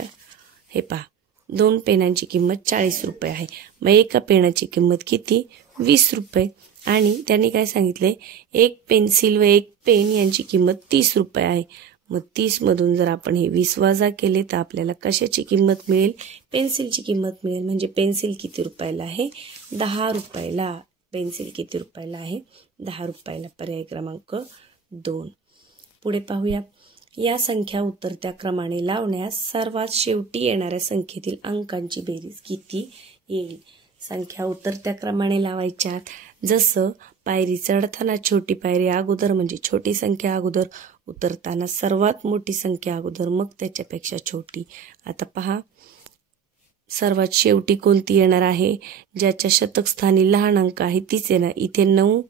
हे पहा, 2 पेनांची किंमत 40 रुपये आहे. मग एका पेनाची किंमत किती? 20 रुपये. आणि त्यांनी काय सांगितले? एक पेन्सिल व एक पेन यांची किंमत 30 रुपये आहे. मग 30 मधून जर आपण हे 20 वजा केले तर आपल्याला कशाची किंमत मिळेल? पेन्सिलची किंमत मिळेल. म्हणजे पेन्सिल किती रुपयाला आहे? 10 रुपयाला. पेन्सिल किती रुपयाला आहे? 10 रुपयाला. पर्याय क्रमांक 2. पुढे पाहूया. या संख्या उतरत्या क्रमाने लावण्यास सर्वात शेवटी येणाऱ्या संख्येतील अंकांची बेरीज किती येईल? संख्या उतरत्या क्रमाने लावायच्यात. जसं पायरी चढताना छोटी पायरी अगोदर म्हणजे छोटी संख्या अगोदर, उतरताना सर्वात मोठी संख्या अगोदर, मग त्याच्यापेक्षा छोटी. आता पहा, सर्वात शेवटी कोणती येणार आहे? ज्याच्या शतक स्थानी लहान अंक आहे तीच येणार. इथे 9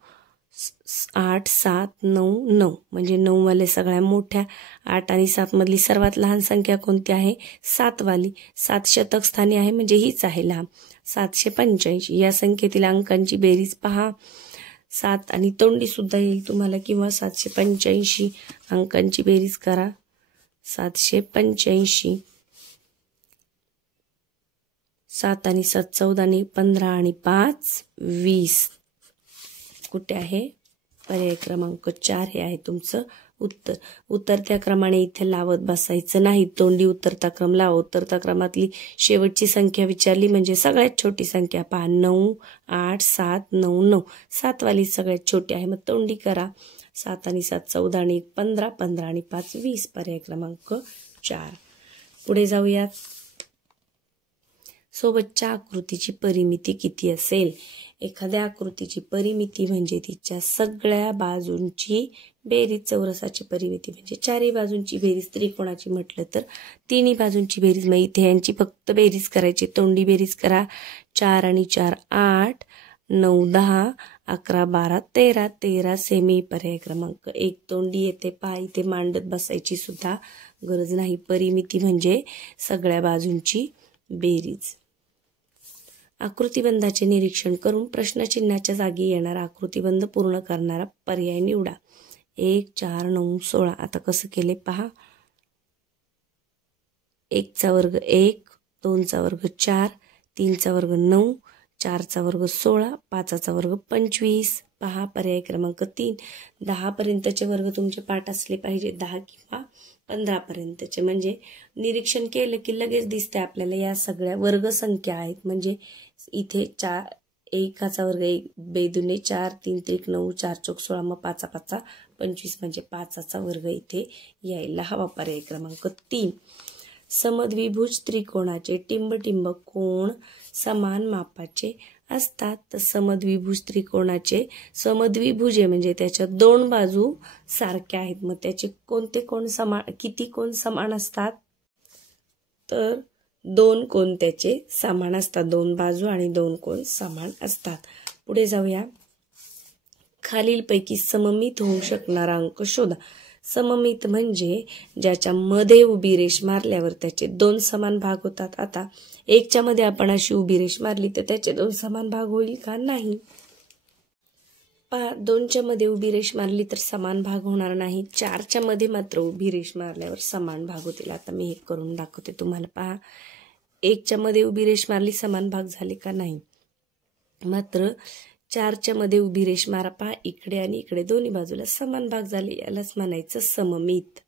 8 7 9 9 म्हणजे 9 वाले सगळ्या मोठ्या. 8 आणि 7 मधली सर्वात लहान संख्या कोणती आहे? 7 वाली. 7 शतक स्थानी आहे म्हणजे हीच आहे लहान. 785. या संख्येतील अंकांची बेरीज पहा. 7 आणि तोंडी सुद्धा येईल तुम्हाला, किंवा 785 अंकांची बेरीज करा. 785. 7 आणि 7 14 आणि 15 आणि 5 20. कुठे आहे? पर्याय क्रमांक 4 हे आहे तुमचं उत्तर. उतरत्या क्रमाने इथे लावत बसायचं नाही. तोंडी उतरता क्रम लावा. उतरता क्रमातली शेवटची संख्या विचारली म्हणजे सगळ्यात छोटी संख्या पहा. 9 8 7 9 9. 7 वाली सगळ्यात छोटी आहे. मग तोंडी करा. 7 आणि 7 14 आणि 15, 15 आणि 5 20. पर्याय क्रमांक 4. पुढे जाऊयात. सोबतच्या आकृतीची परिमिती किती असेल? एखाद्या आकृतीची परिमिती म्हणजे तिच्या सगळ्या बाजूंची बेरीज. चौरसाची परिमिती म्हणजे चारही बाजूंची बेरीज. त्रिकोणाची म्हटलं तर तिन्ही बाजूंची बेरीज. मग इथे यांची फक्त बेरीज करायची. तोंडी बेरीज करा. 4 आणि 4 8, 9 10, 11 12 13. 13 सेमी. पर्याय क्रमांक 1. तोंडी येते. पहा, इथे मांडत बसायची सुद्धा गरज नाही. परिमिती म्हणजे सगळ्या बाजूंची बेरीज. आकृतिबंधाचे निरीक्षण करून प्रश्नचिन्हाच्या जागी येणारा आकृतिबंध पूर्ण करणारा पर्याय निवडा. 1 4 9 16. आता कसं केले पहा. 1 चा वर्ग 1, 2 चा वर्ग 4, 3 चा वर्ग 9, 4 चा वर्ग 16, 5 चा वर्ग 25, पहा पर्याय क्रमांक 3 10 पर्यंतचे वर्ग तुमचे पाठ असले पाहिजे, 10 किंवा 15 पर्यंतचे. म्हणजे निरीक्षण केलं की लगेच दिसते आपल्याला या सगळ्या वर्ग संख्या आहेत. म्हणजे इथे 4 1चा वर्ग 1 2 4 3 3 9 4 चौक 16 मग 5 5 25 म्हणजे 5चा वर्ग इथे यायला हवा. पर्याय क्रमांक 3 समद्विभुज त्रिकोणाचे टिंब कोण समान मापाचे असतात. तर समद्विभुज त्रिकोणाचे समद्विभुज आहे म्हणजे त्याच्या दोन बाजू सारख्या आहेत. मग त्याचे कोणते कोण समान, किती कोण समान असतात? तर 2 कोण त्याचे समान असतात. 2 बाजू आणि 2 कोण समान असतात. पुढे जाऊया. खालीलपैकी सममित होऊ शकणारा अंक शोधा. सममित म्हणजे ज्याच्या मध्ये उभी रेष मारल्यावर त्याचे 2 समान भाग होतात. आता 1च्या मध्ये आपण अशी उभी रेष मारली तर त्याचे 2 समान भाग होईल का? नाही. 2च्या मध्ये उभी रेष मारली तर समान भाग होणार नाही. 4च्या मध्ये मात्र उभी रेष मारल्यावर समान भाग होतील. आता मी हे करून दाखवते तुम्हाला. पहा, 1च्या मध्ये उभी रेष मारली, समान भाग झाले का? नाही. मात्र 4च्या मध्ये उभी रेष मारा, पहा इकडे आणि इकडे दोन्ही बाजूला समान भाग झाले, यालाच म्हणायचं सममित.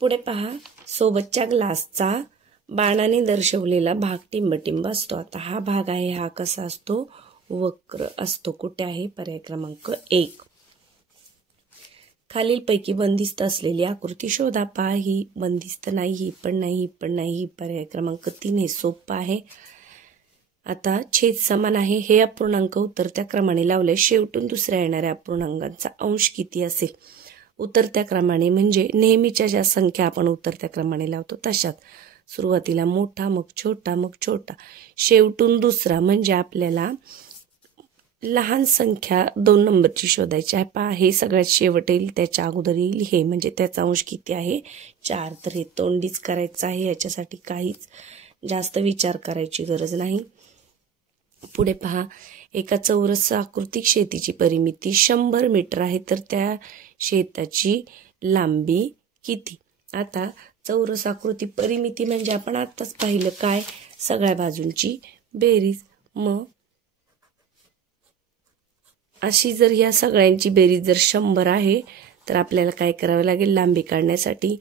पुढे पहा, सोबतच्या ग्लासचा बाणाने दर्शवलेला भाग टिंब असतो. आता हा भाग आहे, हा कसा असतो? वक्र असतो. कुठे आहे? पर्याय क्रमांक 1. खालीलपैकी बंदिस्त असलेली आकृती शोधा. पहा, ही बंदिस्त नाही, ही पण नाही, ही पण नाही. पर्याय क्रमांक 3 हे सोपं आहे. आता छेद समान आहे, हे अपूर्णांक उतरत्या क्रमाने लावले, शेवटून दुसऱ्या येणाऱ्या अपूर्णांकांचा अंश किती असेल? उतरत्या क्रमाने म्हणजे नेहमीच्या ज्या संख्या आपण उतरत्या क्रमाने लावतो तशाच. सुरुवातीला मोठा, मग छोटा, मग छोटा, शेवटून दुसरा. म्हणजे आपल्याला लहान संख्या 2 नंबरची शोधायची आहे. पहा, हे सगळ्यात शेवट येईल, त्याच्या अगोदर येईल हे, म्हणजे त्याचा अंश किती आहे? 4. तर हे तोंडीच करायचं आहे, याच्यासाठी काहीच जास्त विचार करायची गरज नाही. पुढे पहा, एका चौरस आकृतिक शेतीची परिमिती 100 मीटर आहे, तर त्या शेताची लांबी किती? आता चौरस आकृती परिमिती म्हणजे आपण आत्ताच पाहिलं काय? सगळ्या बाजूंची बेरीज. मग अशी जर या सगळ्यांची बेरीज जर 100 आहे तर आपल्याला काय करावं लागेल? लांबी काढण्यासाठी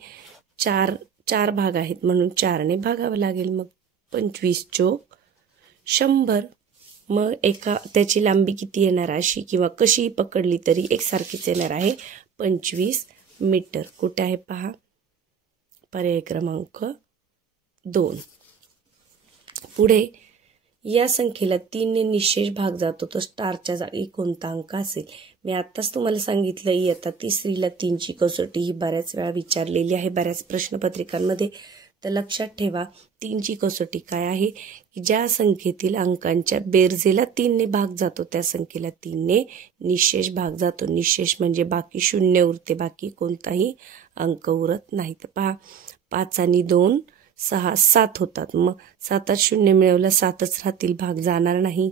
4 भाग आहेत म्हणून 4ने भागावं लागेल. मग 25 चोक 100. मग त्याची लांबी किती येणार? अशी किंवा कशी पकडली तरी एकसारखीच येणार आहे, 25 मीटर. कुठे आहे? पहा, पर्याय क्रमांक 2. पुढे या संख्येला 3 ने निशेष भाग जातो, तर स्टारच्या जागी कोणता अंक असेल? मी आत्ताच तुम्हाला सांगितलं, इयत्ता 3रीला 3ची कसोटी ही बऱ्याच वेळा विचारलेली आहे, बऱ्याच प्रश्नपत्रिकांमध्ये. तर लक्षात ठेवा, 3ची कसोटी काय आहे? की ज्या संख्येतील अंकांच्या बेरजेला 3 ने भाग जातो त्या संख्येला 3 ने निशेष भाग जातो. निशेष म्हणजे बाकी शून्य उरते, बाकी कोणताही अंक उरत नाही. तर पहा, 5 आणि 2 6 7 होतात. मग 7त 0 मिळवलं, 7च राहतील, भाग जाणार नाही.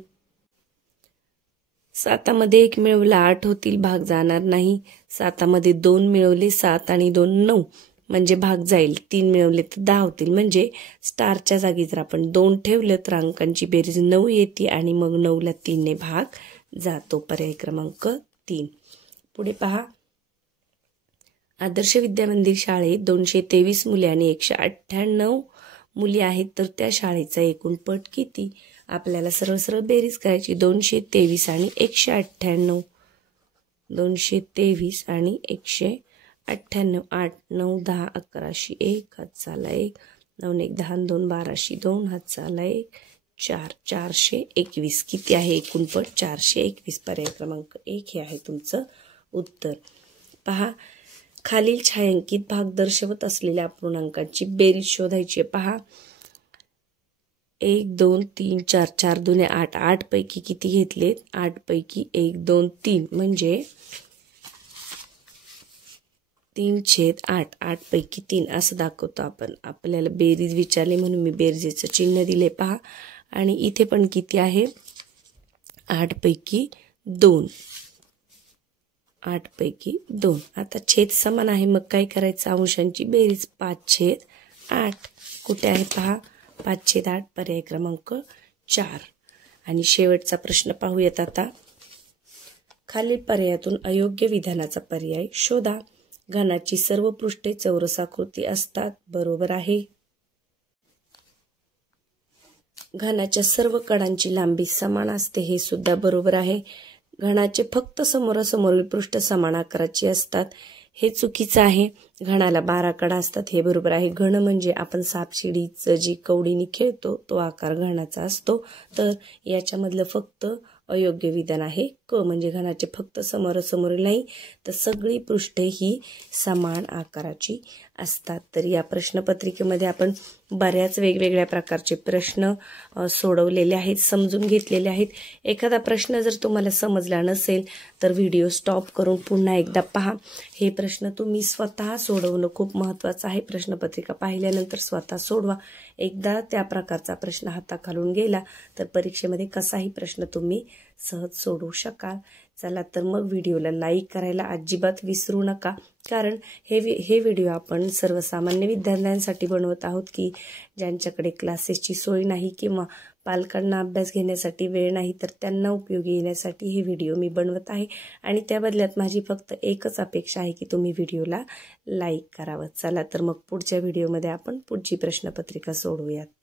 7मध्ये 1 मिळवलं, 8 होतील, भाग जाणार नाही. 7मध्ये 2 मिळवले, 7 आणि 2 9 म्हणजे भाग जाईल. 3 मिळवले तर 10 होतील. म्हणजे स्टारच्या जागी जर आपण 2 ठेवलं तर अंकांची बेरीज 9 येते आणि मग 9ला 3 ने भाग जातो. पर्याय क्रमांक 3. पुढे पहा, आदर्श विद्यामंदिर शाळेत 223 मुले आणि 198 मुली आहेत, तर त्या शाळेचा एकूण पट किती? आपल्याला सरळ सरळ बेरीज करायची. 223 आणि 198. 223 आणि 198. 8 9 10 11 1 हात झाला 1 9 1 10 2 12 2 हात झाला 1 4 421. किती आहे एकूण पट? 421. पर्याय क्रमांक 1 हे आहे तुमचं उत्तर. पहा, खालील छायांकित भाग दर्शवत असलेल्या अपूर्णांकांची बेरीज शोधायची. पहा, 1 2 3 4 4 2 8. 8 पैकी किती घेतलेत? 8 पैकी 1 2 3 म्हणजे 3/8. 8 पैकी 3 असं दाखवतो आपण. आपल्याला बेरीज विचारली म्हणून मी बेरजेचं चिन्ह दिले. पहा, आणि इथे पण किती आहे? 8 पैकी 2. 8 पैकी 2. आता छेद समान आहे, मग काय करायचं? अंशांची बेरीज. 5/8. कुठे आहे? पहा, 5/8. पर्याय क्रमांक 4. आणि शेवटचा प्रश्न पाहूयात आता. खालील पर्यायातून अयोग्य विधानाचा पर्याय शोधा. घनाची सर्व पृष्ठे चौरसाकृती असतात. बरोबर आहे. घनाच्या सर्व कडांची लांबी समान असते. हे सुद्धा बरोबर आहे. घनाचे फक्त समोरासमोरील पृष्ठ समान आकाराची असतात. हे चुकीचं आहे. घनाला 12 कडा असतात. हे बरोबर आहे. घन म्हणजे आपण सापशिडीचं जी कवडीने खेळतो तो आकार घनाचा असतो. तर याच्यामधलं फक्त अयोग्य विधान आहे क, म्हणजे घनाचे फक्त समोरासमोरील नाही तर सगळी पृष्ठे ही समान आकाराची असतात. तर या प्रश्नपत्रिकेमध्ये आपण बऱ्याच वेगवेगळ्या प्रकारचे प्रश्न सोडवलेले आहेत, समजून घेतलेले आहेत. एखादा प्रश्न जर तुम्हाला समजला नसेल तर व्हिडिओ स्टॉप करून पुन्हा एकदा पहा. हे प्रश्न तुम्ही स्वतः सोडवणं खूप महत्त्वाचं आहे. प्रश्नपत्रिका पाहिल्यानंतर स्वतः सोडवा. एकदा त्या प्रकारचा प्रश्न हाताखालून गेला तर परीक्षेमध्ये कसाही प्रश्न तुम्ही सहज सोडवू शकाल. चला तर मग व्हिडिओला लाईक करायला अजिबात विसरू नका, कारण हे व्हिडिओ आपण सर्वसामान्य विद्यार्थ्यांसाठी बनवत आहोत की ज्यांच्याकडे क्लासेसची सोय नाही किंवा पालकांना अभ्यास घेण्यासाठी वेळ नाही, तर त्यांना उपयोगी येण्यासाठी हे व्हिडिओ मी बनवत आहे. आणि त्या बदल्यात माझी फक्त एकच अपेक्षा आहे की तुम्ही व्हिडिओला लाईक करावं. चला तर मग पुढच्या व्हिडिओमध्ये आपण पुढची प्रश्नपत्रिका सोडवूयात.